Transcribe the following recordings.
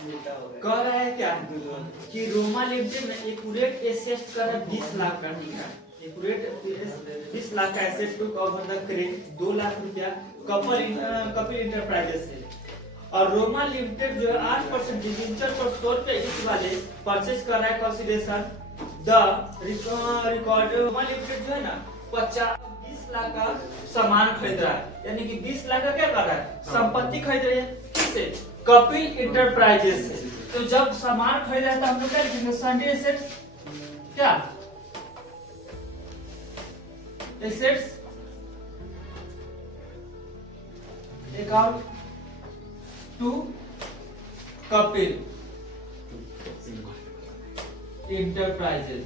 कह रहा है क्या कि रोमा लिमिटेड में एक्यूरेट एसेट्स का है 20 लाख का, ठीक है, एक्यूरेट 20 लाख का asset to cover the credit 2 lakh रुपया कपिल इंटरप्राइजेस से, और रोमा लिमिटेड जो है 8% डिबेंचर पर 100 रुपए इस वाले परचेज कर रहा है consideration the record. Roma limited जो है ना 20 लाख का सामान खरीद रहा है, यानी कि 20 लाख का क्या कर रहा है, संपत्ति खरीद रहे हैं, किससे, कपिल इंटरप्राइजेस से। तो जब सामान खरीदा तो हम लोग क्या लिखेंगे, सन्डे एसेट्स, क्या assets account to Kapil enterprises.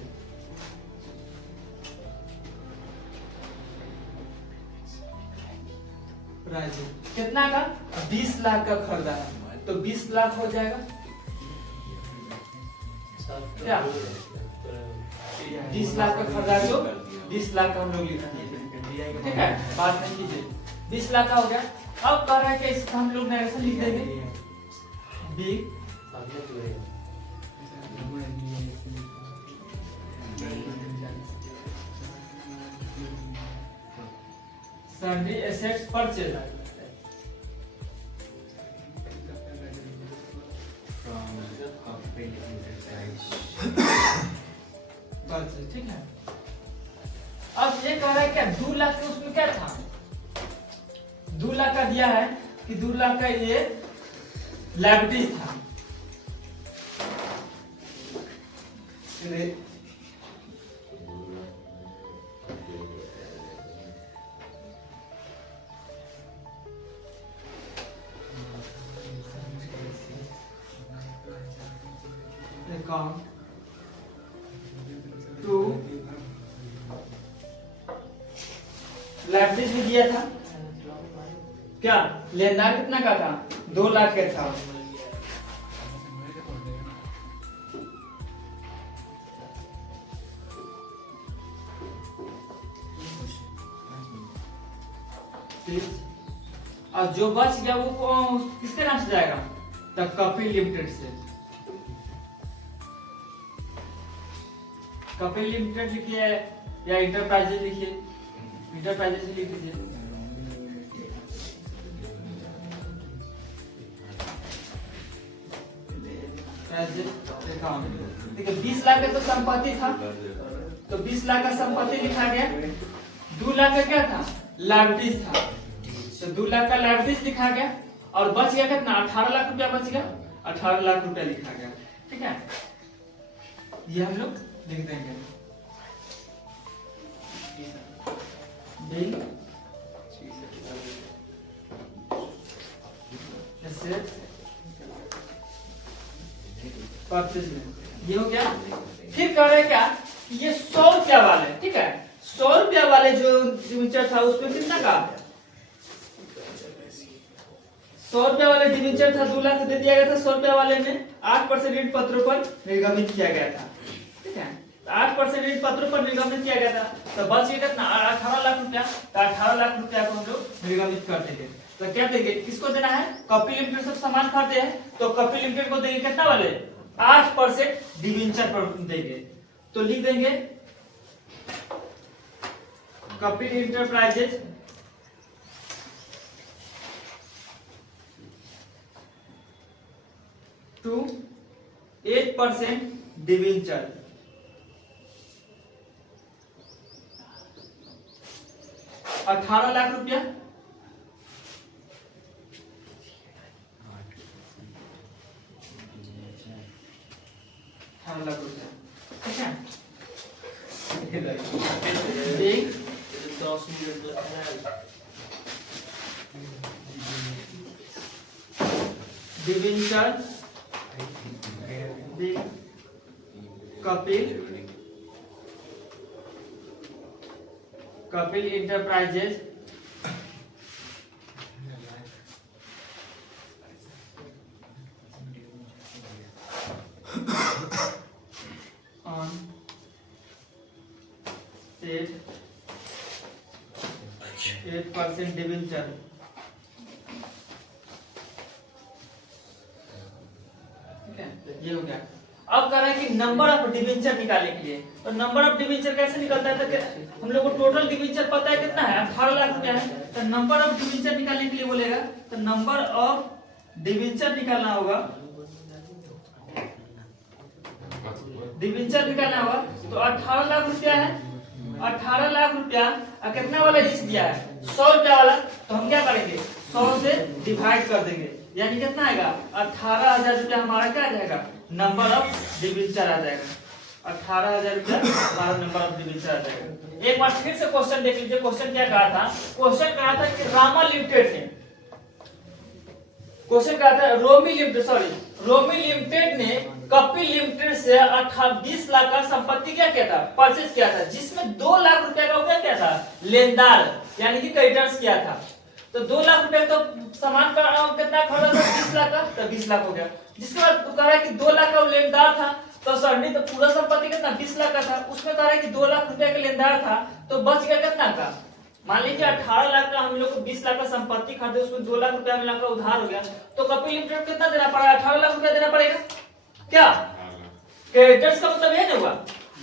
कितना का, 20 लाख का खरीदा है, तो 20 लाख हो जाएगा क्या, 20 लाख का खरीदा तो 20 लाख का हम लोग लिख दिए, ठीक है, बात नहीं कीजिए, 20 लाख का हो गया। अब कह रहा है कि इसका हम लोग ऐसे लिख देंगे बी सन्डे एसेट्स परचेज, ठीक है। अब ये कह रहा है क्या, 2 लाख का उसमें क्या था, 2 लाख का दिया है कि 2 लाख का ये लायबिलिटीज था, अकाउंट टू लायबिलिटीज भी दिया था, क्या लेनदार कितना का था, 2 लाख का था, और जो बच गया वो किसके नाम से जाएगा, द कपिल लिमिटेड से, कपिल लिमिटेड लिखिए या इंटरप्राइजेज लिखिए, इंटरप्राइजेज लिख दीजिए, देखिए 20 लाख का तो संपत्ति था, तो 20 लाख का संपत्ति लिखा गया, 2 लाख का क्या था, लायबिलिटीज था, तो 2 लाख का लायबिलिटीज लिखा गया, और बच गया कितना, 18 लाख रुपया बच गया, 18 लाख रुपया लिखा गया, ठीक है, ये हम लोग लिख देंगे। ये हो गया। फिर कह रहे हैं क्या, ये 100 रुपया वाले, ठीक है, 100 रुपया वाले जो डिबेंचर था उसमें कितना का, 100 रुपया वाले डिबेंचर था, 2 लाख दे दिया गया था, 100 रुपया वाले में 8% ऋण पत्रों पर निर्गमित किया गया था, ठीक है, 8% ऋण पत्रों पर निर्गमित किया गया था, तो बच गया कितना, 18 लाख रुपया, तो 18 लाख रुपया को हम लोग निर्गमित कर देंगे, तो क्या देंगे, किसको देना है, कपिल लिमिटेड से सामान खरीदे हैं, तो कपिल लिमिटेड को देंगे कितना वाले, 8% डिबेंचर पर देंगे, तो लिख देंगे Kapil enterprises to 8% debenture, 18 lakh रुपया, 18 लाख रुपया, ठीक है, debenture Kapil enterprises on state 8% debenture ठीक है, ये हो गया। अब कह रहा है कि नंबर ऑफ डिबेंचर निकालने के लिए, तो नंबर ऑफ डिबेंचर कैसे निकलता है, तो हम लोग को टोटल डिबेंचर पता है कितना है, 18 लाख रुपया है। तो नंबर ऑफ डिबेंचर निकालने के लिए बोलेगा, तो नंबर ऑफ डिबेंचर निकालना होगा, डिबेंचर निकालना होगा। तो 18 लाख रुपया है, 18 लाख रुपया कितना वाला इस दिया है, 100 रुपया वाला। तो हम क्या करेंगे, 100 से डिवाइड कर देंगे, यानी कितना आएगा, 18,000 रुपया हमारा क्या आ जाएगा, नंबर ऑफ डिबेंचर आ जाएगा। 18,000 रुपया हमारा नंबर ऑफ डिबेंचर आ जाएगा। एक बार फिर से क्वेश्चन देख लीजिए, क्वेश्चन क्या कहा था, क्वेश्चन कहा था कि रामा लिमिटेड ने, क्वेश्चन कहा था रोमी लिमिटेड ने कपिल लिमिटेड से 20 लाख का संपत्ति क्या किया था, परचेज किया था, जिसमें 2 लाख रुपए का क्या किया था, लेनदार यानी कि क्रेडिटर्स किया था। तो 2 लाख रुपए तो सामान का कितना खरीदा था, 20 लाख का, तो 20 लाख हो गया। जिसके बाद कह रहा है कि 2 लाख का लेनदार था, तो सरनी तो पूरा संपत्ति कितना 20 लाख का था, उसमें कह रहा है कि 2 लाख रुपए का लेनदार था, तो बच गया कितना का, मान लीजिए 18 लाख का हम लोग को 20 लाख का संपत्ति खरीदे, उसमें 2 लाख रुपया मिला का उधार हो गया, तो कपिल लिमिटेड कितना देना पड़ेगा, 18 लाख रुपया देना पड़ेगा। क्या क्रेडिटर्स का मतलब ये नहीं हुआ,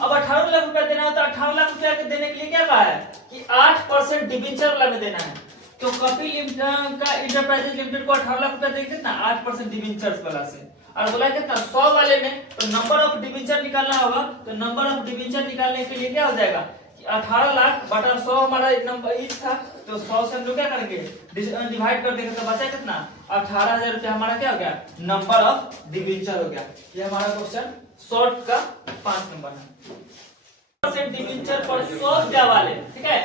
अब 18 लाख रुपया देना होता, 18 लाख रुपया के देने के लिए क्या कहा है कि 8% डिबेंचर वाला में देना है। तो कपिल लिमिटेड का इंटरप्राइजेज लिमिटेड को 18 लाख रुपया देंगे कितना, 8% डिबेंचर्स वाला से, और बोला कितना 100 वाले में, तो नंबर ऑफ डिबेंचर निकालना होगा। तो नंबर ऑफ डिबेंचर निकालने के लिए क्या हो जाएगा, 18 लाख बटा 100 हमारा नंबर इच था, तो 100 से हम लोग क्या करेंगे, डिवाइड कर देंगे, तो बचा कितना, 18,000 रुपया हमारा क्या हो गया, नंबर ऑफ डिबेंचर हो गया। ये हमारा क्वेश्चन शॉर्ट का 5 नंबर है। 8% डिबेंचर पर 100 रुपया वाले, ठीक है,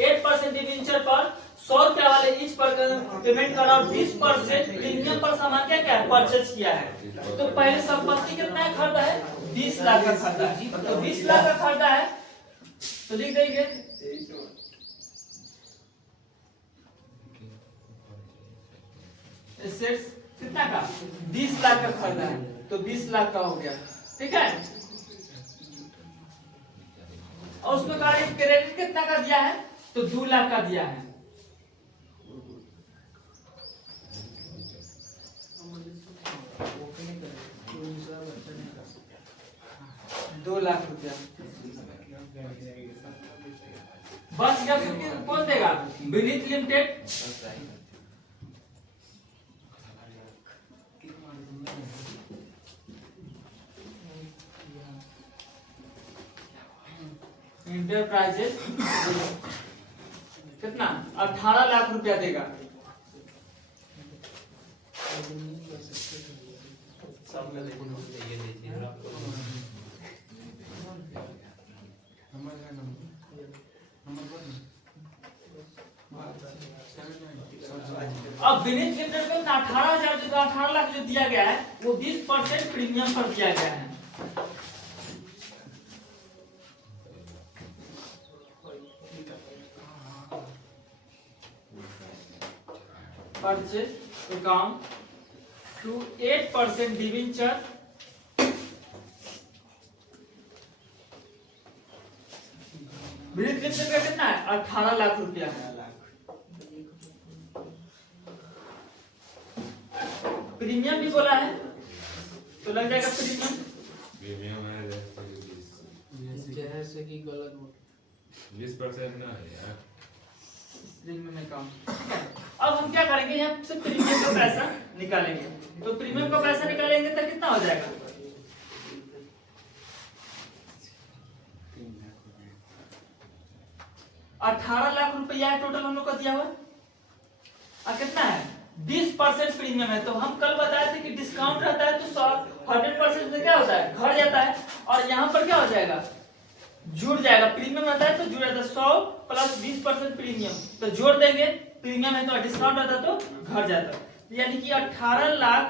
8% डिबेंचर पर 100 रुपया वाले इच पर पेमेंट करा, और 20% प्रीमियम पर सामान क्या क्या परचेज किया है। तो पहले संपत्ति कितना खरीदा है, 20 लाख का खरीदा है, तो 20 लाख का खरीदा है, तो लिख देंगे एसेट्स कितना का, 20 लाख का खरीदा है, तो 20 लाख का हो गया, ठीक है। और उसमें क्रेडिट कितना का दिया है, तो 2 लाख का दिया है। दो लाख रुपया बस गया, कौन देगा, विनीत लिमिटेड, इंटरप्राइजेज कितना, 18 लाख रुपया देगा। अब विनीत लिमिटेड को 18,000 जो 18 लाख जो दिया गया है, वो 20% प्रीमियम पर दिया गया है। Purchase account to 8% debenture, Vineet limited का कितना है, 18 लाख रुपया है। प्रीमियम भी बोला है, तो लग जाएगा प्रीमियम है जैसे कि गलत 20% ना है यार, प्रीमियम अकाउंट। अब हम क्या करेंगे, यहाँ से प्रीमियम का पैसा निकालेंगे, तो प्रीमियम का पैसा निकालेंगे तो कितना हो जाएगा, 18 लाख रुपया टोटल हम लोग का दिया हुआ, और कितना है 20% प्रीमियम है। तो हम कल बताए थे कि डिस्काउंट रहता है तो 100% में क्या होता है, घट जाता है, और यहाँ पर क्या हो जाएगा, जुड़ जाएगा, प्रीमियम रहता है तो जुड़ जाता है, 100 प्लस 20% प्रीमियम, तो जोड़ देंगे, प्रीमियम है तो डिस्काउंट रहता तो घट जाता है, यानी कि 18 लाख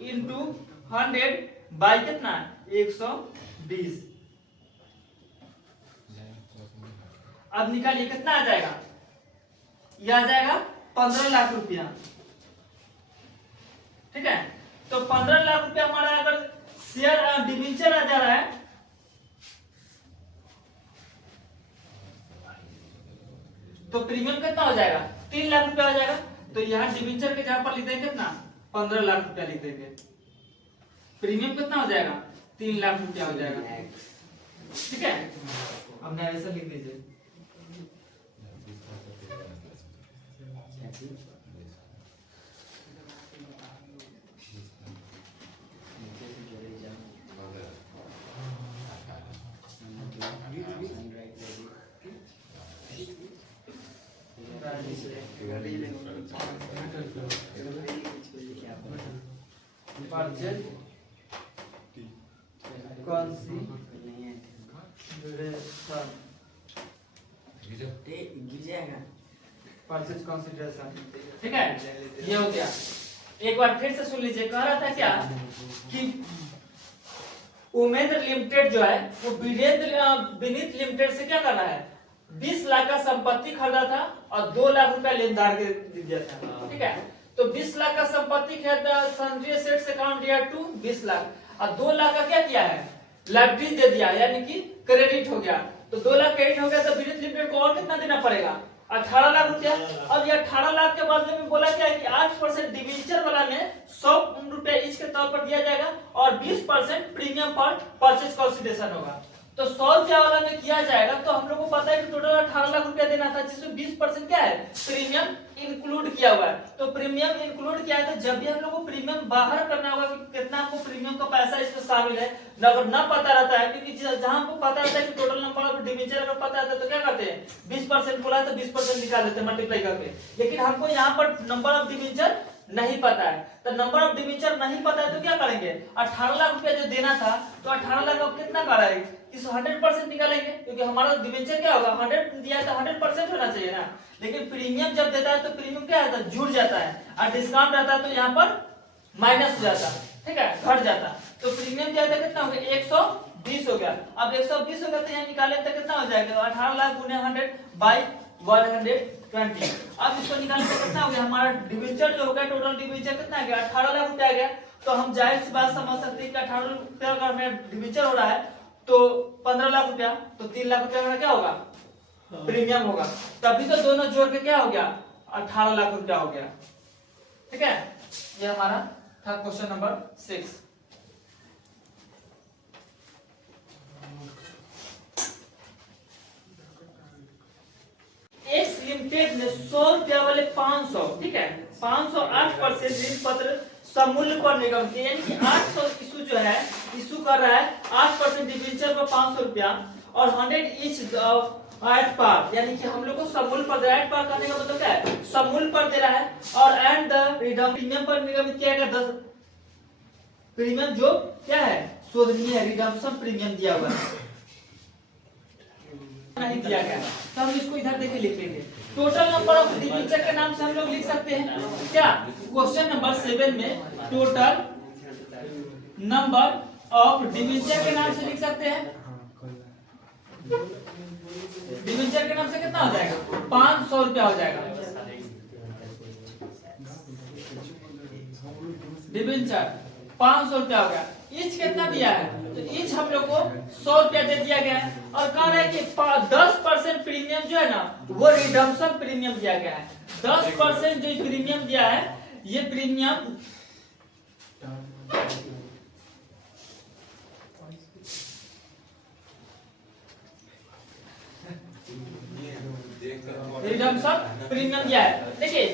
इंटू 100 बाई कितना, 120। अब निकालिए कितना आ जाएगा, यह आ जाएगा 15 लाख रुपया, ठीक है। तो 15 लाख रुपया हमारा अगर शेयर डिबेंचर आ जा रहा है, तो प्रीमियम कितना हो जाएगा, 3 लाख रुपया हो जाएगा। तो यहाँ डिबेंचर के जहां पर लिख देंगे कितना, 15 लाख रुपया लिख देंगे। प्रीमियम कितना हो जाएगा? 3 लाख रुपया हो जाएगा। ठीक है, अब नरेशन लिख दीजिए। Purchase purchase consideration. ठीक है, ये हो गया। एक बार फिर से सुन लीजिए, कह रहा था क्या कि उमेंद्र लिमिटेड जो है वो विनीत लिमिटेड से क्या कर रहा है, 20 लाख का संपत्ति खरीदा था और 2 लाख रुपया लेनदार के दिया था। ठीक है, तो 20 लाख का संपत्ति खरीदा, सन्ड्री एसेट्स अकाउंट दिया टू 20 लाख और 2 लाख का क्या किया है, लाइबिलिटी दे दिया, यानी कि क्रेडिट हो गया। तो 2 लाख क्रेडिट हो गया, तो विनीत लिमिटेड को और कितना देना पड़ेगा? 18 लाख रुपया। अब ये 18 लाख के बदले में बोला क्या है कि 8% डिवेंचर वाला में 100 रुपया ईच के तौर पर दिया जाएगा और 20% प्रीमियम पर परचेज कंसिडरेशन होगा। तो 100 रुपया वाला में किया जाएगा, तो हम लोग को पता है कि टोटल 18 लाख रुपया देना था, जिसमें 20% क्या है, प्रीमियम इंक्लूड किया हुआ है। तो प्रीमियम इंक्लूड किया है, तो जब भी हम लोग को प्रीमियम बाहर करना होगा कि कितना हमको प्रीमियम का पैसा इसमें शामिल है, अगर न पता रहता है, क्योंकि जहां हमको पता रहता है कि टोटल नंबर ऑफ डिवेंचर अगर पता रहता है तो क्या करते हैं, 20% बोला है तो 20% निकाल लेते हैं मल्टीप्लाई करके। लेकिन हमको यहाँ पर नंबर ऑफ डिवेंचर नहीं पता है, तो नंबर ऑफ डिवेंचर नहीं पता है तो क्या करेंगे, 18 लाख रुपया जो देना था, तो 18 लाख अब कितना कर रहा है, इस 100% निकालेंगे, क्योंकि हमारा डिवेंचर क्या होगा, 100 दिया है तो 100% होना चाहिए ना। लेकिन प्रीमियम जब देता है तो प्रीमियम क्या होता है, जुड़ जाता है, और डिस्काउंट रहता है तो यहाँ पर माइनस हो जाता है। ठीक है, घट जाता। तो प्रीमियम क्या था, कितना हो गया, 120 हो गया। अब 120 हो गया तो यहाँ निकाले तो कितना हो जाएगा, 18 लाख गुने 100 बाई 120। अब इसको निकालने से कितना हो गया, हमारा डिवेंचर जो हो गया, टोटल डिवेंचर कितना आ गया, 18 लाख रुपया आ गया। तो हम जाहिर सी बात समझ सकते हैं कि 18 रुपया अगर मेरा डिवेंचर हो रहा है तो 15 लाख रुपया, तो 3 लाख रुपया मेरा क्या होगा, प्रीमियम होगा। तभी तो दोनों जोड़ के क्या हो गया, 18 लाख रुपया हो गया। ठीक है, ये हमारा था क्वेश्चन नंबर 6। एक्स लिमिटेड ने 100 रुपया वाले 500, ठीक है, 508% ऋण पत्र समूल्य पर निगम के, यानी कि 800 इशू जो है, इशू कर रहा है 8% डिवेंचर पर 500 रुपया और 100 ईच एट पार, यानी कि हम लोग को समूल पर एट पार करने का मतलब क्या है, समूल पर दे रहा है। और एंड द रिडम प्रीमियम पर निगमित किया गया 10 प्रीमियम जो क्या है, शोधनीय है, रिडम्पशन प्रीमियम दिया हुआ है, नहीं दिया गया, तो हम इसको इधर देखे लिख लेंगे। टोटल नंबर ऑफ डिवेंचर के नाम से हम लोग लिख सकते हैं क्या, क्वेश्चन नंबर 7 में टोटल नंबर ऑफ डिवेंचर के नाम से लिख सकते हैं। डिवेंचर के नाम से कितना हो जाएगा, 500 रुपया हो जाएगा। डिवेंचर 500 रुपया हो गया। ईच कितना दिया है, तो ईच हम लोग को 100 रुपया दे दिया गया है और कह रहा है कि 10% प्रीमियम जो है ना, वो रिडम्पशन प्रीमियम दिया गया है। 10% जो प्रीमियम दिया है, ये प्रीमियम रिडम्पशन प्रीमियम दिया है। देखिए,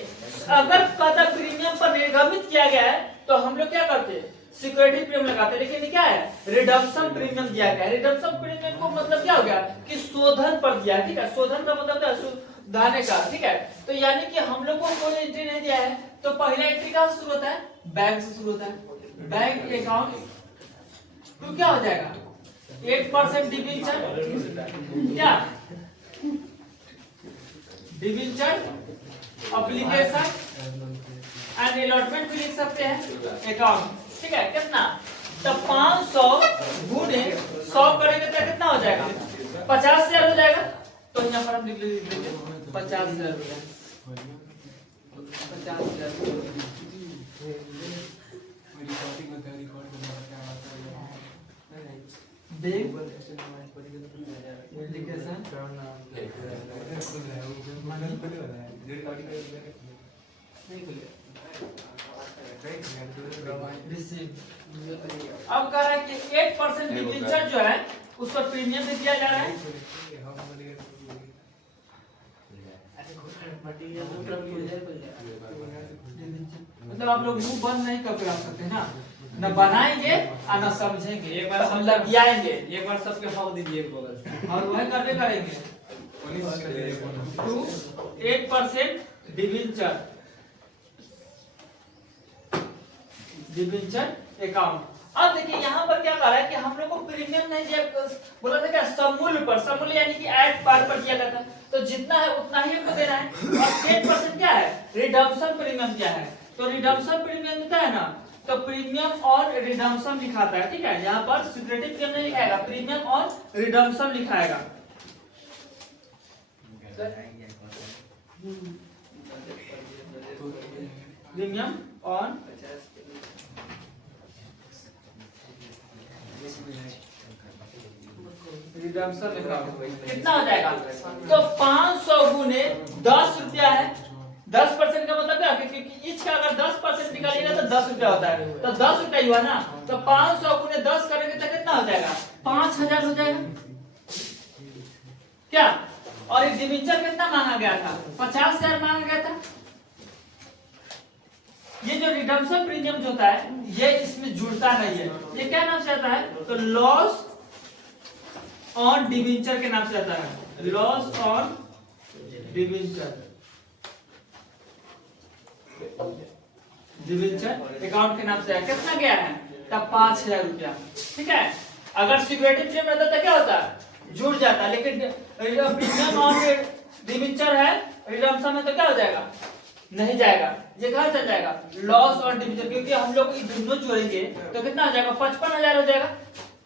अगर पता प्रीमियम पर निर्गमित किया गया है तो हम लोग क्या करते हैं, सिक्योरिटी प्रीमियम लगाते हैं, लेकिन क्या है, रिडम्पशन प्रीमियम दिया गया है। रिडम्पशन प्रीमियम को मतलब क्या हो गया कि शोधन पर दिया है। ठीक है, शोधन का मतलब क्या है, सुधारने का। ठीक है, तो यानी कि हम लोग को कोई एंट्री नहीं दिया है, तो पहला एंट्री कहां से शुरू होता है, बैंक से शुरू होता है। बैंक अकाउंट तो क्या हो जाएगा, 8% डिवेंचर, क्या डिवेंचर एप्लीकेशन एंड अलॉटमेंट भी लिख सकते हैं अकाउंट। ठीक है, कितना, तो 500 गुने 100 करेंगे तो कितना हो जाएगा, 50,000 हो जाएगा। तो यहाँ पर हम लिख लेंगे 50,000 हो जाएगा, 50,000 अब कह रहा है कि 8% डिबेंचर जो है उस पर प्रीमियम भी दिया जा रहा है। मतलब आप लोग मुंह बंद नहीं कर सकते ना, न बनाएंगे और न समझेंगे, एक बार हम लगियाएंगे, एक बार सबके भाव दीजिए एक बगल से। और वही करने करेंगे। 8% डिबेंचर अकाउंट। अब देखिए यहाँ पर क्या कह रहा है कि हम लोग को प्रीमियम नहीं दिया, बोला था क्या समूल्य पर, समूल्य यानी कि ऐड पार पर दिया जाता, तो जितना है उतना ही हमको देना है। और 8% क्या है, रिडम्पशन प्रीमियम क्या है, तो रिडम्पशन प्रीमियम देता है ना, तो प्रीमियम और रिडम्पशन लिखाता है, ठीक है। यहाँ पर सिक्योरिटी प्रीमियम नहीं लिखाएगा, प्रीमियम और रिडम्पशन लिखाएगा। प्रीमियम ऑन रिडम्पशन लिखा कितना हो जाएगा, तो 500 गुने 10 रुपया है। 10% का मतलब क्या, क्योंकि ईच का अगर 10% निकालिएगा तो 10 रुपया होता है, तो 10 रुपया हुआ ना, तो 500 गुने 10 करेंगे तो कितना हो जाएगा, 5000 हो जाएगा क्या। और एक डिबेंचर कितना मांगा गया था, 50,000 मांगा गया था। ये जो रिडम्पशन प्रीमियम जो होता है ये इसमें जुड़ता नहीं है, ये क्या नाम से आता है, तो लॉस ऑन डिबेंचर के नाम से आता है, लॉस ऑन डिबेंचर अकाउंट के नाम से है। कितना गया है, तब 5000 रुपया, ठीक है। अगर सिक्योरिटी प्रीमियम रहता तो क्या होता, जुड़ जाता, लेकिन प्रीमियम ऑन डिबेंचर है रिडम्पशन में, तो क्या हो जाएगा, नहीं जाएगा, ये कहाँ चल जाएगा, लॉस ऑन डिबेंचर, क्योंकि हम लोग दोनों जोड़ेंगे तो कितना हो जाएगा, 55,000 हो जाएगा।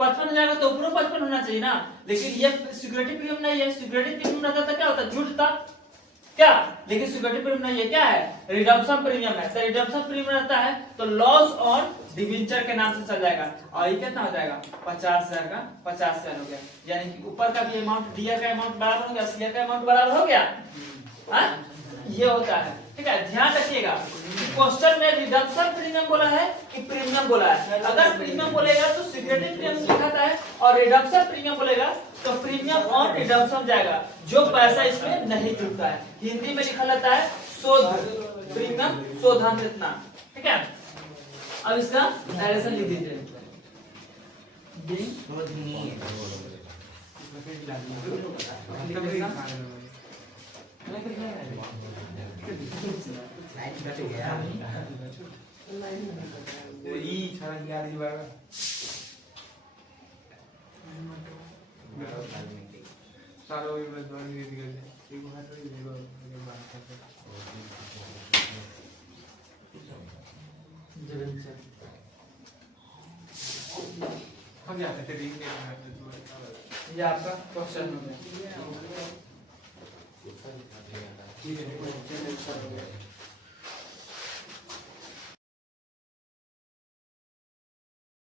55,000 तो ऊपर 55 होना चाहिए ना, लेकिन ये सिक्योरिटी प्रीमियम नहीं है, सिक्योरिटी प्रीमियम रहता तो क्या होता, जुड़ता क्या, लेकिन सिक्योरिटी प्रीमियम नहीं है, क्या है, रिडम्पशन प्रीमियम है, तो रिडम्पशन प्रीमियम रहता है तो लॉस ऑन डिबेंचर के नाम से चल जाएगा। और ये कितना हो जाएगा, 50,000 का 50,000 हो गया, यानी कि ऊपर का भी अमाउंट, डीआर का अमाउंट बराबर हो गया, सीआर का अमाउंट बराबर हो गया, हाँ ये होता है, ठीक है। ध्यान रखिएगा क्वेश्चन में रिडम्पशन प्रीमियम बोला है कि प्रीमियम बोला है। अगर प्रीमियम बोलेगा तो सिक्योरिटी प्रीमियम लिखाता है, और रिडम्पशन प्रीमियम बोलेगा तो प्रीमियम और रिडम्पशन जाएगा, जो पैसा इसमें नहीं जुड़ता है। हिंदी में लिखा रहता है शोध प्रीमियम शोधन इतना, ठीक है। अब इसका डायरेक्शन लिख दीजिए, ये आपका क्वेश्चन हो गया।